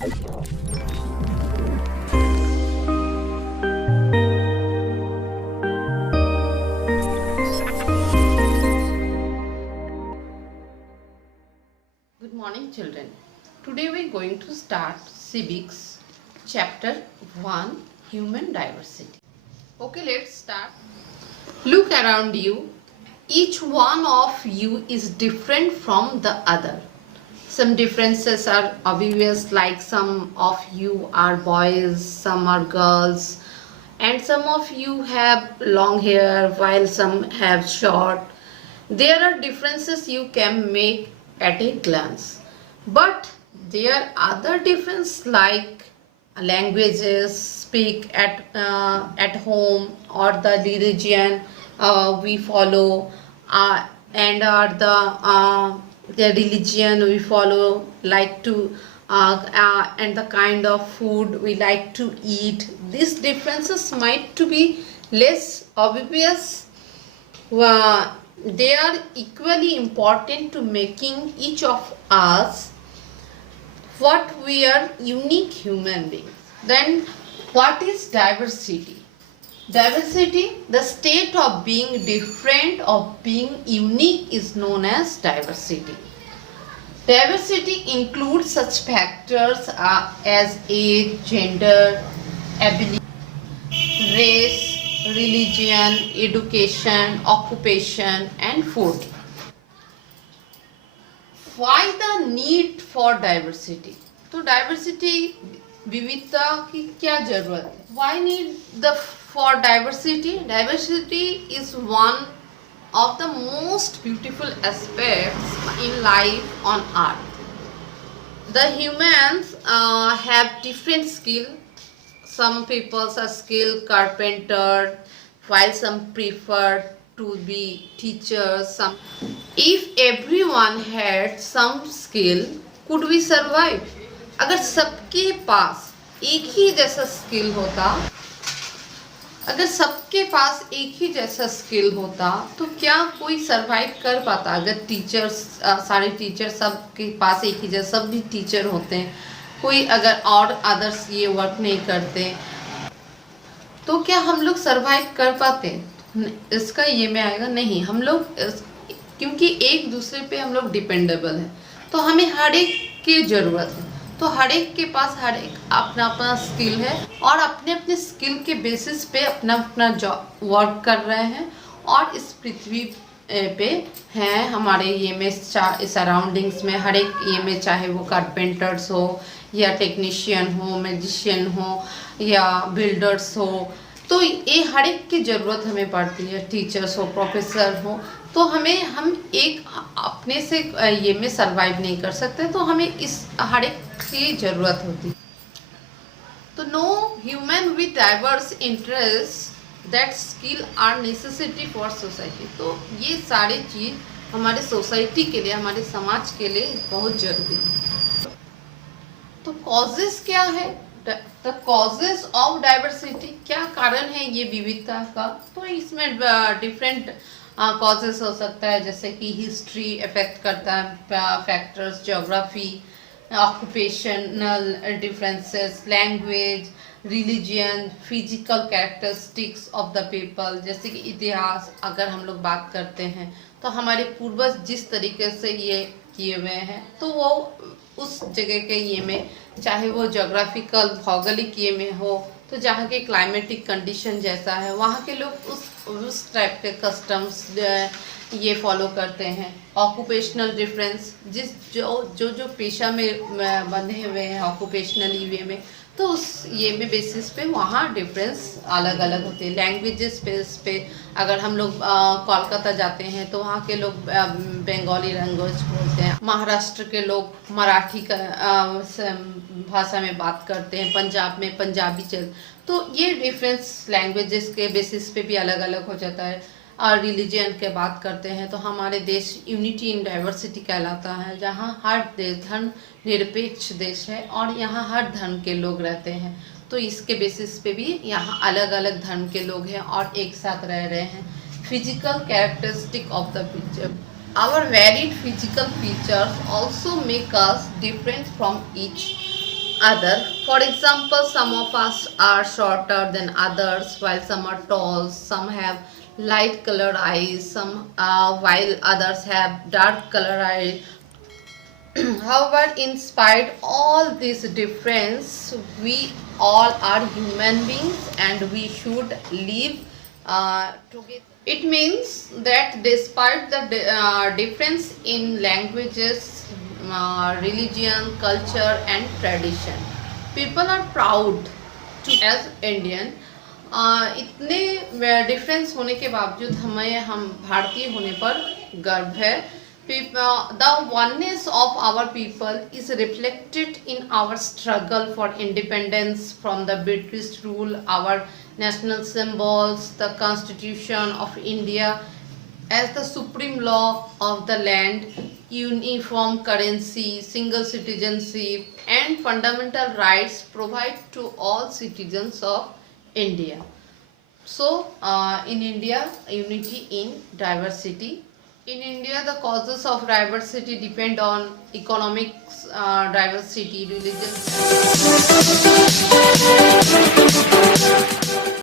Good morning, children. Today we are going to start Civics, Chapter 1, Human Diversity. Okay, let's start. Look around you. Each one of you is different from the other. Some differences are obvious, like some of you are boys, some are girls, and some of you have long hair while some have short. There are differences you can make at a glance, but there are other differences like languages speak at home, or the religion we follow, and or the religion we follow like to and the kind of food we like to eat. These differences might to be less obvious. They are equally important to making each of us what we are unique human beings. Then what is diversity? Diversity, the state of being different, of being unique, is known as diversity. Diversity includes such factors as age, gender, ability, race, religion, education, occupation, and food. Why the need for diversity? तो डाइवर्सिटी, विविधता की क्या जरूरत है? Why need the for diversity? Diversity is one of the most beautiful aspects in life on earth. The humans have different skill. Some people are skilled carpenter, while some prefer to be teachers. Some, if everyone had some skill, could we survive? अगर सबके पास एक ही जैसा स्किल होता, अगर सबके पास एक ही जैसा स्किल होता तो क्या कोई सरवाइव कर पाता? अगर टीचर्स, सारे टीचर सबके पास एक ही जैसा, सब भी टीचर होते हैं, कोई अगर और अदर्स ये वर्क नहीं करते तो क्या हम लोग सरवाइव कर पाते? इसका ये में आएगा नहीं। हम लोग, क्योंकि एक दूसरे पे हम लोग डिपेंडेबल हैं, तो हमें हर एक की ज़रूरत है। तो हर एक के पास हर एक अपना अपना स्किल है, और अपने अपने स्किल के बेसिस पे अपना अपना जॉब वर्क कर रहे हैं, और इस पृथ्वी पे हैं हमारे ये में सराउंडिंग्स में हर एक ये में, चाहे वो कारपेंटर्स हो या टेक्नीशियन हो, मैजिशियन हो या बिल्डर्स हो, तो ये हर एक की ज़रूरत हमें पड़ती है। टीचर्स हो, प्रोफेसर हो, तो हम एक अपने से ये में सरवाइव नहीं कर सकते, तो हमें इस हर एक की ज़रूरत होती। तो no human with diverse interest that skill are necessity for society. तो ये सारी चीज़ हमारे सोसाइटी के लिए, हमारे समाज के लिए बहुत ज़रूरी है। तो कॉजेस क्या है? द कॉजेस ऑफ डाइवर्सिटी, क्या कारण है ये विविधता का? तो इसमें डिफरेंट कॉजेस हो सकता है, जैसे कि हिस्ट्री इफेक्ट करता है, factors, geography, occupational differences, language, religion, physical characteristics of the people. जैसे कि इतिहास, अगर हम लोग बात करते हैं तो हमारे पूर्वज जिस तरीके से ये किए हुए हैं, तो वो उस जगह के ये में, चाहे वो जोग्राफिकल भौगोलिक ये में हो, तो जहाँ के क्लाइमेटिक कंडीशन जैसा है, वहाँ के लोग उस टाइप के कस्टम्स ये फॉलो करते हैं। ऑक्यूपेशनल डिफरेंस, जो पेशा में बंधे हुए हैं ऑक्यूपेशनली वे में, तो उस ये में बेसिस पे वहाँ डिफरेंस अलग अलग होते हैं। लैंग्वेजेस पे अगर हम लोग कोलकाता जाते हैं तो वहाँ के लोग बंगाली लैंग्वेज बोलते हैं, महाराष्ट्र के लोग मराठी का भाषा में बात करते हैं, पंजाब में पंजाबी चल, तो ये डिफरेंस लैंग्वेजेस के बेसिस पे भी अलग अलग हो जाता है। और रिलीजन के बात करते हैं तो हमारे देश यूनिटी इन डाइवर्सिटी कहलाता है, जहाँ हर देश धर्म निरपेक्ष देश है और यहाँ हर धर्म के लोग रहते हैं। तो इसके बेसिस पे भी यहाँ अलग अलग धर्म के लोग हैं और एक साथ रह रहे हैं। Physical characteristic of the picture, our varied physical features also make us different from each other. For example, some of us are shorter than others, while some are tall, some have light colored eyes, some while others have dark colored eyes. However, in spite all this difference, we all are human beings and we should live together. It means that despite the difference in languages, religion, culture, and tradition, people are proud to as Indian. इतने डिफरेंस होने के बावजूद हम भारतीय होने पर गर्व है. The oneness of our people is reflected in our struggle for independence from the British rule, our national symbols, the Constitution of India as the supreme law of the land, uniform currency, single citizenship, and fundamental rights provide to all citizens of India. So, in India, unity in diversity. In India, the causes of diversity depend on economic diversity, religion.